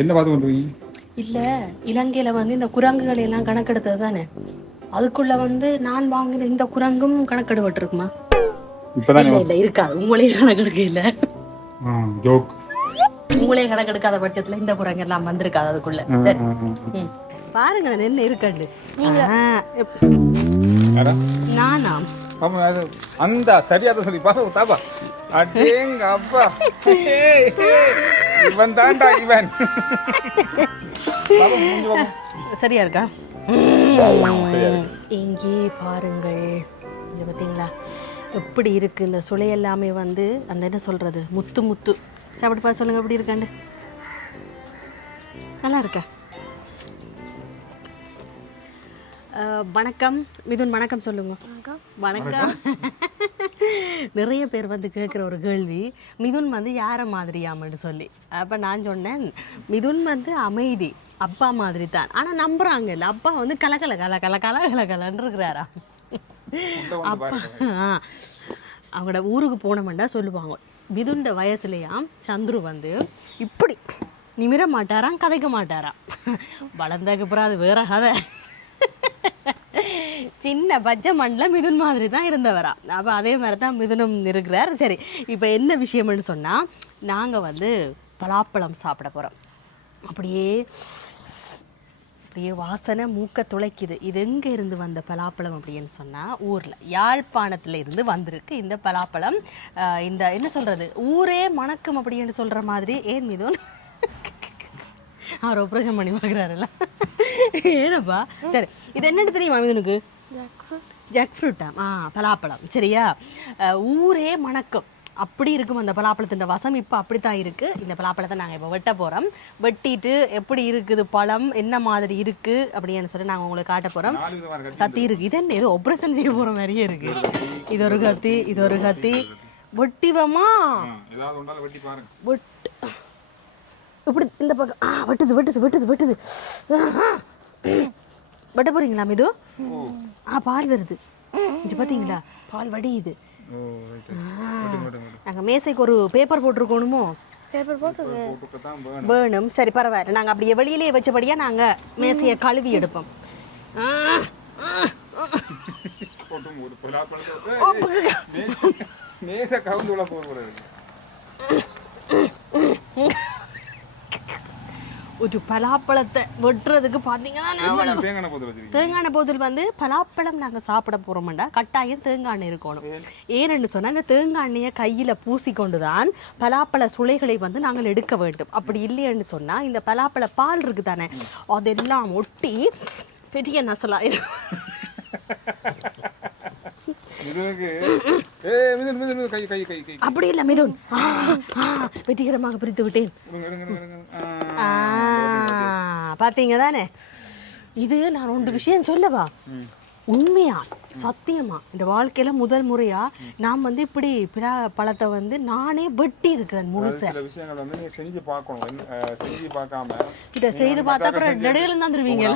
என்ன பார்த்து கொண்டு போய் இல்ல இலங்கையில வந்து இந்த குரங்குகளை எல்லாம் கணக்கெடுத்தது தானே, அதுக்குள்ள வந்து நான் வாங்கின இந்த குரங்கும் கணக்கெடுபட்டிருக்குமா? இப்பதான் இல்ல இல்ல இருக்காது, உங்களே கணக்கெடுக்க இல்ல. ஜோக். உங்களே கணக்கெடுக்காத பட்சத்துல இந்த குரங்கு எல்லாம் வந்திருக்காது அதுக்குள்ள. சரி பாருங்க என்ன இருக்காண்டு. நீங்க நானா அந்த சரியாத சொல்லி பாப்பா தாப்பா அடேங்க அப்பா இவன் தாண்டா இவன். சரியா இருக்கா? இங்கே பாருங்கள், இங்க பார்த்தீங்களா எப்படி இருக்கு இந்த சுளை எல்லாமே வந்து அந்த என்ன சொல்றது முத்து முத்து. சாப்பிட்டு பார்த்து சொல்லுங்க எப்படி இருக்காண்டு. நல்லா இருக்கா? வணக்கம் மிதுன், வணக்கம் சொல்லுங்க. வணக்கம். நிறைய பேர் வந்து கேட்குற ஒரு கேள்வி, மிதுன் வந்து யாரை மாதிரியாமன்னு சொல்லி. அப்போ நான் சொன்னேன் மிதுன் வந்து அமைதி அப்பா மாதிரி தான், ஆனால் நம்புறாங்க இல்லை அப்பா வந்து கலக்கல கல கல கல கல கலன்னு இருக்கிறாரா. அப்பா அவங்களோட ஊருக்கு போனோம்னா சொல்லுவாங்க, மிதுண்ட வயசுலையாம் சந்துரு வந்து இப்படி நிமிர மாட்டாராம், கதைக்க மாட்டாராம். வளர்ந்ததுக்கு அப்புறம் அது வேற கதை. சின்ன பச்சை மண்ணில் மிதுன் மாதிரி தான் இருந்தவரா. அப்போ அதே மாதிரி தான் மிதுனும் இருக்கிறார். சரி, இப்போ என்ன விஷயம்னு சொன்னால், நாங்கள் வந்து பலாப்பழம் சாப்பிட போகிறோம். அப்படியே அப்படியே வாசனை மூக்க துளைக்குது. இது எங்கே இருந்து வந்த பலாப்பழம் அப்படின்னு சொன்னால், ஊரில் யாழ்ப்பாணத்தில் இருந்து வந்திருக்கு இந்த பலாப்பழம். இந்த என்ன சொல்கிறது, ஊரே மணக்கும் அப்படின்னு சொல்கிற மாதிரி. ஏன் மிதுன் அவர் ஆப்ரேஷன் பண்ணி பார்க்குறாருல்ல, ஏனப்பா. சரி, இது என்னன்னு தெரியுமா மிதுனுக்கு? ஜாக் ஃப்ரூட்டா? பலாப்பழம். சரியா, ஊரே மணக்கும் அப்படி இருக்கும் அந்த பலாப்பழத்தின் வசம். இப்போ அப்படித்தான் இருக்குது. இந்த பலாப்பழத்தை நாங்கள் இப்போ வெட்ட போகிறோம். வெட்டிட்டு எப்படி இருக்குது பழம், என்ன மாதிரி இருக்குது அப்படின்னு சொல்லி நாங்கள் உங்களுக்கு காட்ட போகிறோம். கத்தி இருக்குது. இது என்ன, ஏதோ ஆப்ரேஷன் செய்ய போகிற மாதிரியே இருக்குது. இது ஒரு கத்தி, இது ஒரு கத்தி. வெட்டிவமா இப்படி இந்த பக்கம் வெட்டுது வெட்டுது வெட்டுது வெட்டுது. வெட்ட போறீங்களா மிது? பால் வருது. இங்க பாத்தீங்களா, பால் வடியுது. நாங்க மேசைக்கு ஒரு பேப்பர் போட்டிருக்கணுமோ? பேப்பர் போட்டு வேணும். சரி பரவாயில்ல, நாங்க அப்படியே வெளியிலே வச்சபடியா நாங்க மேசையை கழுவி எடுப்போம். ஒரு பலாப்பழத்தை வெட்டுறதுக்கு பார்த்தீங்கன்னா தேங்காய் போதில் வந்து பலாப்பழம் நாங்கள் சாப்பிட போகிறோம்டா கட்டாயம் தேங்காய் எண்ணெய் இருக்கணும். ஏன்னு சொன்னால் அந்த தேங்காய் எண்ணெயை கையில் பூசிக்கொண்டு தான் பலாப்பழ சுளைகளை வந்து நாங்கள் எடுக்க வேண்டும். அப்படி இல்லைன்னு சொன்னால் இந்த பலாப்பழ பால் இருக்குது தானே, அதெல்லாம் ஒட்டி பெரிய நசலாயிரும். அப்படி இல்ல மிதுன், வெற்றிகரமாக பிரித்து விட்டேன். பாத்தீங்க தானே. இது நான் ஒன்று விஷயம் சொல்லவா, உண்மையா சத்தியமா இந்த வாழ்க்கையில முதல் முறையா நான் வந்து இப்படி பிறா பழத்தை வந்து நானே வெட்டி இருக்கிறேன் முழுசா. செஞ்சு பார்க்கணும், செஞ்சு பார்க்காம இதை செய்து பார்த்தா அப்புறம் நடுவில் தந்துருவீங்க.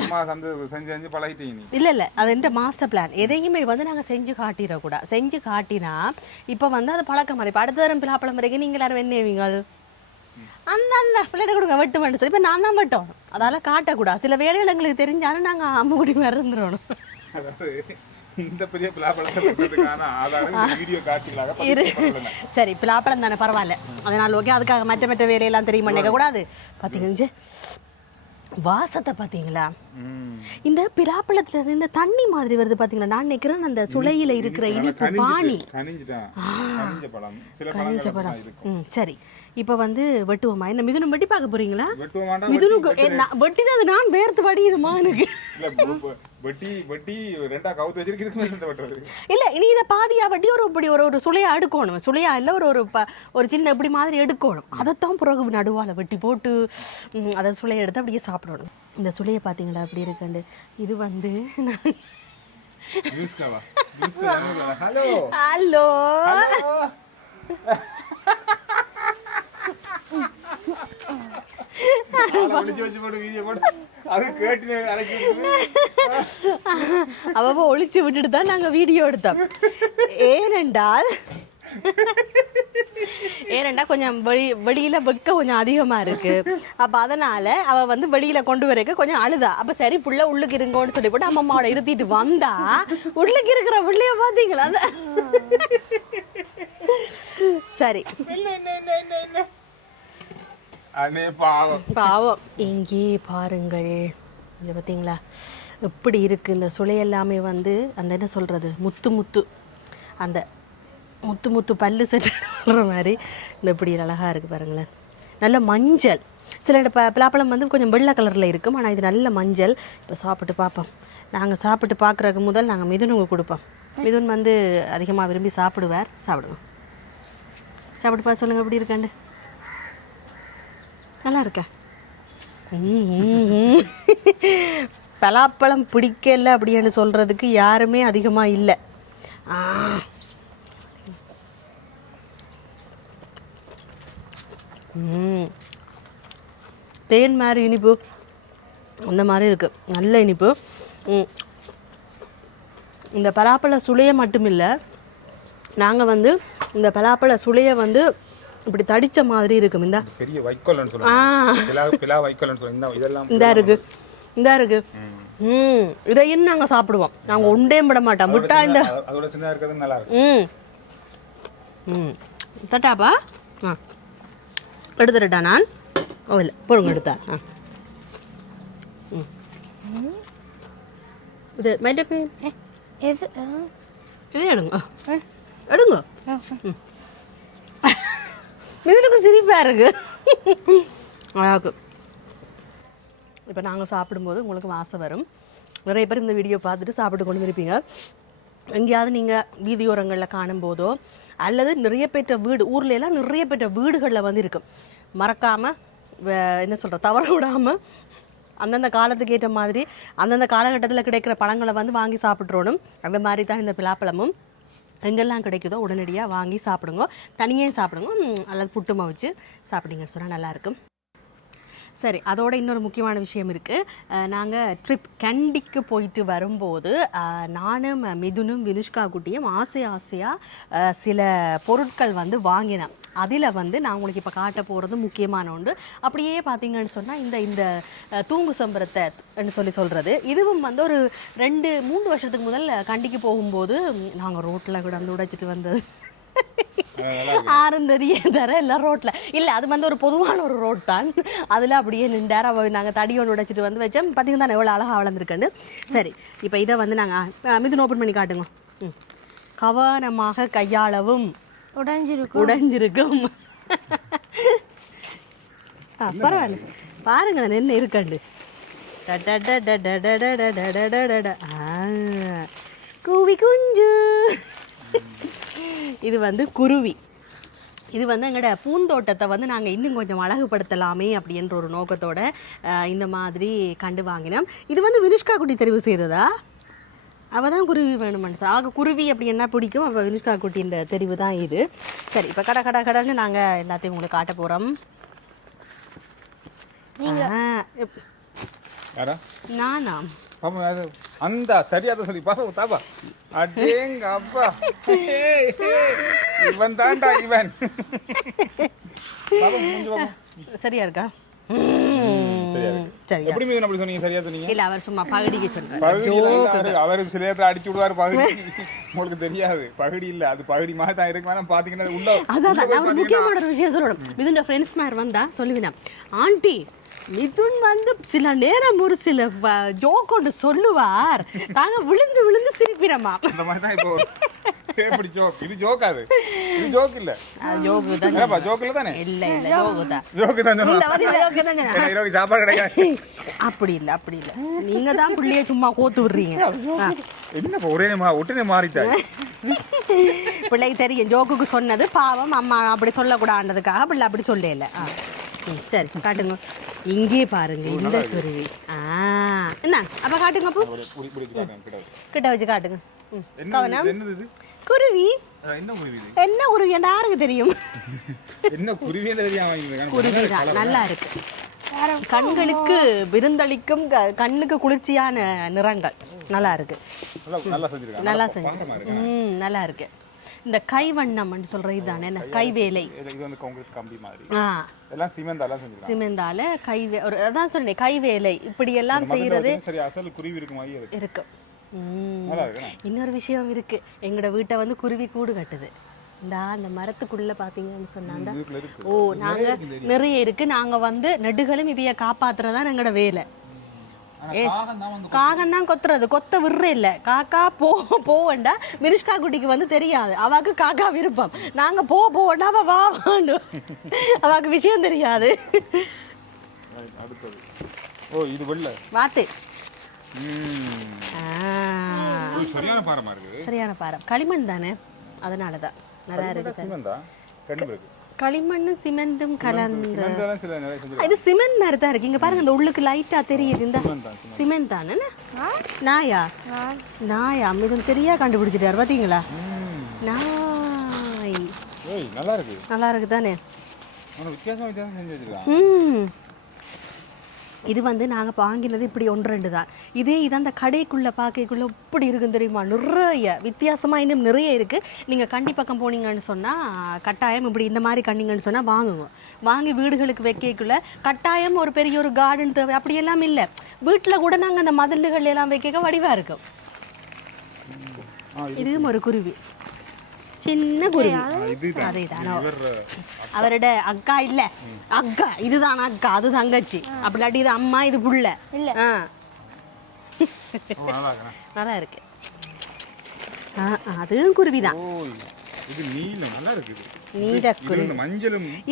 இல்ல இல்ல, அது எந்த மாஸ்டர் பிளான். எதையுமே வந்து நாங்க செஞ்சு காட்டிடக்கூடாது. செஞ்சு காட்டினா இப்ப வந்து அது பழக்க மாதிரி. இப்ப அடுத்த தரம் பிளாப்பழம் வரைக்கும் நீங்க எல்லாரும் வெண்ணேவீங்க. அது அந்த அந்த பிள்ளைகிட்ட கொடுங்க வெட்டு மட்டும் சொல்லி இப்ப நான் தான் வெட்டோம். அதால காட்டக்கூடாது. சில வேலைகள் எங்களுக்கு தெரிஞ்சாலும் நாங்க அம்முடி மறந்துடணும். சரி, பிலாப்பழம் தானே பரவாயில்ல, அதனால ஓகே. அதுக்காக மற்ற மற்ற வேலையெல்லாம் தெரியுமா நினைக்க கூடாது. பாத்தீங்க வாசத்தை பாத்தீங்களா, இந்த பிலாப்பழத்துல இருந்து இந்த தண்ணி மாதிரி வருது பாத்தீங்களா. நான் நினைக்கிறேன் அந்த சுளையில இருக்கிற இனிப்பு பானி கனிஞ்ச பழம். சரி, இப்ப வந்து வெட்டுவோமா? என்ன மிதுனும் வெட்டி பார்க்க போறீங்களா? மிதுனுக்கு வெட்டினது நான் வேர்த்து வடியுதுமா எனக்கு. இல்ல, இனி இதை பாதியா வட்டி ஒரு இப்படி ஒரு சுளையா எடுக்கணும். சுளையா இல்ல ஒரு சின்ன இப்படி மாதிரி எடுக்கணும். அதைத்தான் பிறகு நடுவால வெட்டி போட்டு அதை சுளையை எடுத்து அப்படியே சாப்பிடணும். இந்த சுளையை பாத்தீங்களா அப்படி இருக்குண்டு. இது வந்து ஹலோ அவ ஒளிச்சு விட்டுட்டு தான் நாங்க வீடியோ எடுத்தோம். ஏனென்றால் ஏனண்டா கொஞ்சம் வெளியில வெக்க கொஞ்சம் அதிகமா இருக்கு. அப்ப அதனால அவ வந்து வெளியில கொண்டு வரக்கு கொஞ்சம் அழுதா. அப்ப சரி புள்ள உள்ளுக்கு இருங்கோன்னு சொல்லி போட்டு அம்மாவோட இருத்திட்டு வந்தா உள்ளுக்கு இருக்கிற புள்ளைய பாத்தீங்களா? சரி பாவம். இங்கே பாருங்கள், இங்க பாத்தீங்களா எப்படி இருக்கு இந்த சுளை எல்லாமே வந்து அந்த என்ன சொல்றது முத்து முத்து, அந்த முத்து முத்து பல்லு செட்டுற மாதிரி இந்த இப்படி அழகா இருக்கு பாருங்களேன். நல்ல மஞ்சள். சில பலாப்பழம் வந்து கொஞ்சம் வெள்ளை கலரில் இருக்கும், ஆனால் இது நல்ல மஞ்சள். இப்போ சாப்பிட்டு பார்ப்போம். நாங்கள் சாப்பிட்டு பார்க்குறதுக்கு முதல் நாங்கள் மிதுனுக்கு கொடுப்போம். மிதுன் வந்து அதிகமாக விரும்பி சாப்பிடுவார். சாப்பிடுங்க, சாப்பிட்டு பார்த்து சொல்லுங்கள் எப்படி இருக்காண்டு. நல்லா இருக்கா? பலாப்பழம் பிடிக்கல அப்படின்னு சொல்கிறதுக்கு யாருமே அதிகமாக இல்லை. தேன் மாதிரி இனிப்பு, அந்த மாதிரி இருக்குது, நல்ல இனிப்பு. இந்த பலாப்பழ சுளையை மட்டும் இல்லை, நாங்கள் வந்து இந்த பலாப்பழ சுளையை வந்து இப்படி தடிச்ச மாதிரி இருக்கும். இந்த பெரிய வைக்கோல்னு சொல்லுவாங்க, பிலா வைக்கோல்னு சொல்லுவாங்க. இதெல்லாம் இந்த இருக்கு. இதையும் நாங்க சாப்பிடுவோம். நாங்க ஒண்டே விட மாட்டோம். விட்டா இந்த அதோட சின்னதா இருக்கிறது நல்லா இருக்கும். தட்டாப்பா எடுத்துட்டா நான். ஓ இல்லை பொருங்க எடுத்தா. இது மைண்டக்கு இது எடுங்க எடுங்க. இதுக்கு சிரிப்பா இருக்கு. அழகு. இப்போ நாங்கள் சாப்பிடும்போது உங்களுக்கு ஆசை வரும். நிறைய பேர் இந்த வீடியோ பார்த்துட்டு சாப்பிட்டு கொண்டு இருப்பீங்க. எங்கேயாவது நீங்கள் வீதியோரங்களில் காணும்போதோ அல்லது நிறைய பேற்ற வீடு, ஊரில் எல்லாம் நிறைய பேற்ற வீடுகளில் வந்து இருக்கும். மறக்காமல் என்ன சொல்கிற தவற விடாமல் அந்தந்த காலத்துக்கு ஏற்ற மாதிரி அந்தந்த காலகட்டத்தில் கிடைக்கிற பழங்களை வந்து வாங்கி சாப்பிட்றோணும். அந்த மாதிரி தான் இந்த பலாப்பழமும் எங்கெல்லாம் கிடைக்குதோ உடனடியாக வாங்கி சாப்பிடுங்க. தனியே சாப்பிடுங்க அல்லது புட்டுமா வச்சு சாப்பிட்டீங்கன்னு சொன்னால் நல்லாயிருக்கும். சரி, அதோட இன்னொரு முக்கியமான விஷயம் இருக்குது. நாங்கள் ட்ரிப் கண்டிக்கு போயிட்டு வரும்போது நானும் மிதுனும் வினுஷ்கா குட்டியும் ஆசையாக சில பொருட்கள் வந்து வாங்கினேன். அதில் வந்து நான் உங்களுக்கு இப்போ காட்ட போகிறது முக்கியமான ஒன்று. அப்படியே பார்த்தீங்கன்னு சொன்னால் இந்த தூங்கு சம்பரத்தைன்னு சொல்கிறது, இதுவும் வந்து ஒரு 2-3 வருஷத்துக்கு முதல் கண்டிக்கு போகும்போது நாங்கள் ரோட்டில் கூட வந்து உடைச்சிட்டு வந்தது. ஆறுந்தறிய தர எல்லாம் ரோட்டில் இல்லை, அது வந்து ஒரு பொதுவான ஒரு ரோட் தான். அதில் அப்படியே நின்றார். நாங்கள் தடி ஒன்று உடைச்சிட்டு வந்து வச்சோம். பார்த்தீங்கன்னா தான் எவ்வளோ அழகாக வளர்ந்துருக்குன்னு. சரி, இப்போ இதை வந்து நாங்கள் மிதுன் ஓப்பன் பண்ணி காட்டுங்க. கவனமாக கையாளவும். உடைஞ்சிருக்கும். பரவாயில்ல, பாருங்களேன் என்ன இருக்கண்டு. கூவி குஞ்சு. இது வந்து குருவி. இது வந்து எங்களோட பூந்தோட்டத்தை வந்து நாங்கள் இன்னும் கொஞ்சம் அழகுபடுத்தலாமே அப்படின்ற ஒரு நோக்கத்தோட இந்த மாதிரி கண்டு வாங்கினோம். இது வந்து வினுஷ்கா குட்டி தெரிவு செய்ததா? அவள் தான் குருவி வேணுமென்னு சார். ஆக குருவி அப்படி என்ன பிடிக்கும், அப்போ வினுஷ்கா குட்டின்ற தெரிவு தான் இது. சரி, இப்போ கடைன்னு நாங்கள் எல்லாத்தையும் உங்களுக்கு காட்ட போகிறோம். நானா அந்த சரியாத சொல்லி பாப்பா தாப்பா. அடேங்க அப்பா, இவன் தான்டா இவன். சரியா இருக்கா? எப்படி மீது அப்படி சொன்னீங்க? சரியா சொன்னீங்க. இல்ல, அவர் சும்மா பகடிக்கு சொல்றாரு. அவர் சில நேரத்துல அடிச்சு விடுவாரு பகடி. உங்களுக்கு தெரியாது, பகடி இல்ல, அது பகடி மாதிரி தான் இருக்கு. வேணா பாத்தீங்கன்னா உள்ள அதான் முக்கியமான ஒரு விஷயம் சொல்லணும். மிதுன் ஃப்ரெண்ட்ஸ் மாதிரி வந்தா சொல்லுவேன், ஆண்டி மிதுன் வந்து சில நேரம் ஒரு சில ஜோக் ஒன்று சொல்லுவார், நாங்க விழுந்து விழுந்து சிரிப்பினமா. அந்த மாதிரி தான் இப்போ எப்படி ஜோக்? இது ஜோக், அது இது ஜோக் இல்ல. ஜோக் தான். ஏப்பா ஜோக் இல்ல தானே? இல்ல இல்ல, ஜோக் தான். ஜோக் தான் சொன்னா. இரவு சாப்பாடு கிடைக்காது. அப்படி இல்ல, அப்படி இல்ல. நீங்க தான் புள்ளைய சும்மா கோத்து விடுறீங்க. என்ன ஒட்டனே மாறிட்டாங்க. பிள்ளைக்கு தெரியும் ஜோக்குக்கு சொன்னது, பாவம் அம்மா அப்படி சொல்லக்கூடாதுன்றதுக்காக பிள்ளை அப்படி சொல்ல இல்ல. சரி காட்டுங்க. இங்கே பாருங்க இந்த குருவி. என்ன அப்ப காட்டுங்க, அப்போ கிட்ட வச்சு காட்டுங்க. குருவி. என்ன குருவி யாருக்கு தெரியும்? என்ன குருவி குருவிதான், நல்லா இருக்கு. கண்களுக்கு விருந்தளிக்கும், கண்ணுக்கு குளிர்ச்சியான நிறங்கள், நல்லா இருக்கு. நல்லா செஞ்சு நல்லா இருக்கு. இந்த கைவண்ணம்னு சொல்ற இதுதானே என்ன கைவேலை. இது வந்து கான்கிரீட் கம்பி மாதிரி. ஆ எல்லாம் சிமெண்டால செஞ்சிருக்காங்க. சிமெண்டால ஒரு அதான் சொன்னேன் கைவேலை இப்படி எல்லாம் செய்யறது. சரி அசல் குருவி இருக்கு மாதிரி இருக்கு. நல்லா இருக்கு. இன்னொரு விஷயம் இருக்கு, எங்களோட வீட்டை வந்து குருவி கூடு கட்டுது. அந்த மரத்துக்குள்ள பாத்தீங்கன்னு சொன்னா ஓ நாங்க நிறைய இருக்கு. நாங்க வந்து நெடுகளும் இவைய காப்பாத்துறதா எங்களோட வேலை. காகம் தான் கொத்துறது, கொத்த விடுற இல்ல. காக்கா போவண்டா மிரிஷ்கா குட்டிக்கு வந்து தெரியாது, அவாக்கு காக்கா விருப்பம். நாங்க போவோண்டா அவ வாண்டு அவாக்கு விஷயம் தெரியாது. ஓ இது வெள்ள வாத்து. சரியான பாறை இருக்கு. சரியான பாறை, களிமண் தானே, அதனாலதான் நல்லா இருக்கு. களிமண்ணும் சிமெண்டும் கலந்து இது சிமெண்ட் மாதிரி தான் இருக்கு. இங்க பாருங்க இந்த உள்ளுக்கு லைட்டா தெரியுது. இந்த சிமெண்ட் தானே. நாயா இது சரியா கண்டுபிடிச்சிட்டாரு பாத்தீங்களா. நாய் நல்லா இருக்கு தானே. இது வந்து நாங்கள் வாங்கினது இப்படி 1-2 தான். இது அந்த கடைக்குள்ளே பார்க்கக்குள்ளே இப்படி இருக்குன்னு தெரியுமா, நிறைய வித்தியாசமாக இன்னும் நிறைய இருக்குது. நீங்கள் கண்டி பக்கம் போனீங்கன்னு சொன்னால் கட்டாயம் இப்படி இந்த மாதிரி கண்டிங்கன்னு சொன்னால் வாங்குவோம். வாங்கி வீடுகளுக்கு வைக்கக்குள்ள கட்டாயம் ஒரு பெரிய ஒரு கார்டன் தேவை அப்படியெல்லாம் இல்லை. வீட்டில் கூட நாங்கள் அந்த மதில்கள் எல்லாம் வைக்க வடிவாக இருக்கும். இதுவும் ஒரு குருவி, சின்ன குருவி. அதேதானோ அவரோட அக்கா இல்ல, அக்கா இதுதான் அக்கா, அது தங்கச்சி. அப்படி இது அம்மா, இது புள்ள இல்ல. நல்லா இருக்கு. அதுவும் குருவிதான்.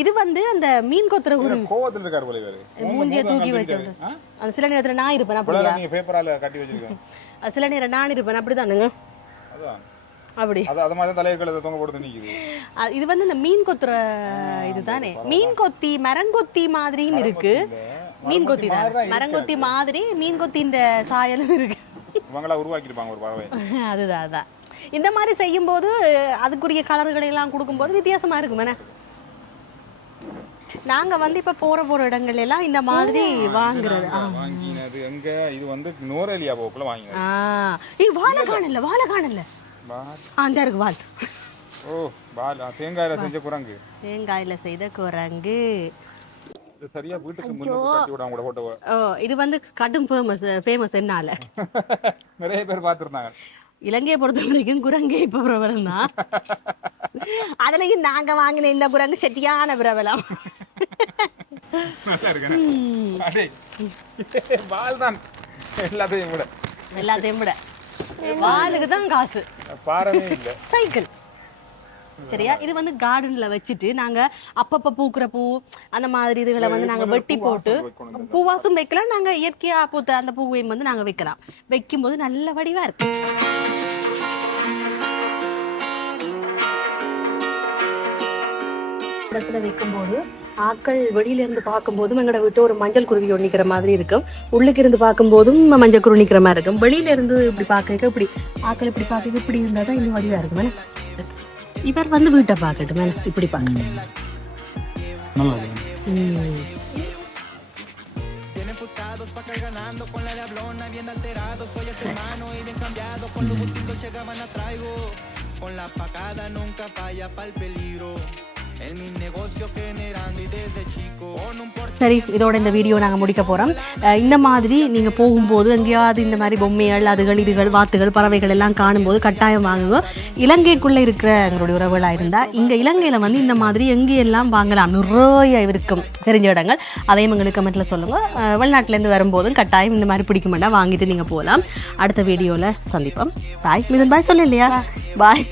இது வந்து அந்த மீன் கொத்துற குருவி. மூஞ்சிய தூக்கி வச்சிருக்கு. அது சில நேரத்துல நான் இருப்பேன் அப்படியா, சில நேரம் நான் இருப்பேன் அப்படிதானுங்க. அப்படி அது மாதிரி தலையக்கழுத தொங்க போட்டு நிக்குது. இது வந்து இந்த மீன் கொத்துற இதுதானே. மீன் கொத்தி மரங்கொத்தி மாதிரியும் இருக்கு. மீன் கொத்தி தான் மரங்கொத்தி மாதிரி, மீன் கொத்தின்ற சாயலும் இருக்கு. இவங்களா உருவாக்கிருப்பாங்க ஒரு பறவை. அதுதான் இந்த மாதிரி செய்யும் போது அதுக்குரிய கலர்களை எல்லாம் கொடுக்கும்போது வித்தியாசமா இருக்குமே. நாங்க வந்து இப்ப போற இடங்கள் எல்லாம் இந்த மாதிரி வாங்குறது. வாங்கினது எங்க, இது வந்து நோரேலியா போக்குல வாங்கினது. இது வாழை காணல அந்த இருக்கு வால். ஓ வால், தேங்காயில செஞ்ச குரங்கு. தேங்காயில செய்த குரங்கு. இது சரியா வீட்டுக்கு முன்னுக்கு கட்டி விடாம கூட போட்டோ. ஓ இது வந்து கடும் ஃபேமஸ் என்னால நிறைய பேர் பார்த்திருந்தாங்க. இலங்கையை பொறுத்த வரைக்கும் குரங்கே இப்ப பிரபலம் தான். அதுலயும் நாங்க வாங்கின இந்த குரங்கு சட்டியான பிரபலம். நல்லா இருக்கு. வால் தான் எல்லாத்தையும் விட வாளுக்கு தான் காசு. பாறவே இல்ல. சைக்கிள் சரியா. இது வந்து கார்டன்ல வச்சுட்டு நாங்க அப்பப்ப பூக்குற பூ அந்த மாதிரி இதுகளை வந்து நாங்க வெட்டி போட்டு பூவாசும் வைக்கலாம். நாங்க இயற்கையா பூத்த அந்த பூவையும் வந்து நாங்க வைக்கலாம். வைக்கும் போது நல்ல வடிவா இருக்கு. இடத்துல வைக்கும்போது ஆக்கள் வெளியில இருந்து பார்க்கும்போதும் எங்களோட விட்டு ஒரு மஞ்சள் குருவி ஒன்னிக்கிற மாதிரி இருக்கும். உள்ளுக்கு இருந்து பார்க்கும்போதும் மஞ்சள் குருவி நிக்கிற மாதிரி இருக்கும். வெளியில இருந்து இப்படி பார்க்க இப்படி ஆக்கள் இப்படி பார்க்க இப்படி இருந்தா தான் இன்னும் வடிவா இருக்கும். இவர் வந்து வீட்டை பார்க்கட்டும், இப்படி பார்க்கட்டும். சரி, இதோட இந்த வீடியோ நாங்கள் முடிக்க போகிறோம். இந்த மாதிரி நீங்கள் போகும்போது எங்கேயாவது இந்த மாதிரி பொம்மைகள் அதுகள் இதுகள் வாத்துகள் பறவைகள் எல்லாம் காணும்போது கட்டாயம் வாங்குவோம். இலங்கைக்குள்ளே இருக்கிற எங்களுடைய உறவுகளாக இருந்தால் இங்கே இலங்கையில் வந்து இந்த மாதிரி எங்கேயெல்லாம் வாங்கலாம் நிறைய இருக்கும் தெரிஞ்ச இடங்கள். அதையும் எங்களுக்கு கமெண்ட்டில் சொல்லுங்கள். வெளிநாட்டிலேருந்து வரும்போதும் கட்டாயம் இந்த மாதிரி பிடிக்க மாட்டா வாங்கிட்டு நீங்கள் போகலாம். அடுத்த வீடியோவில் சந்திப்போம். பாய். மிதன் பாய் சொல்ல இல்லையா? பாய்.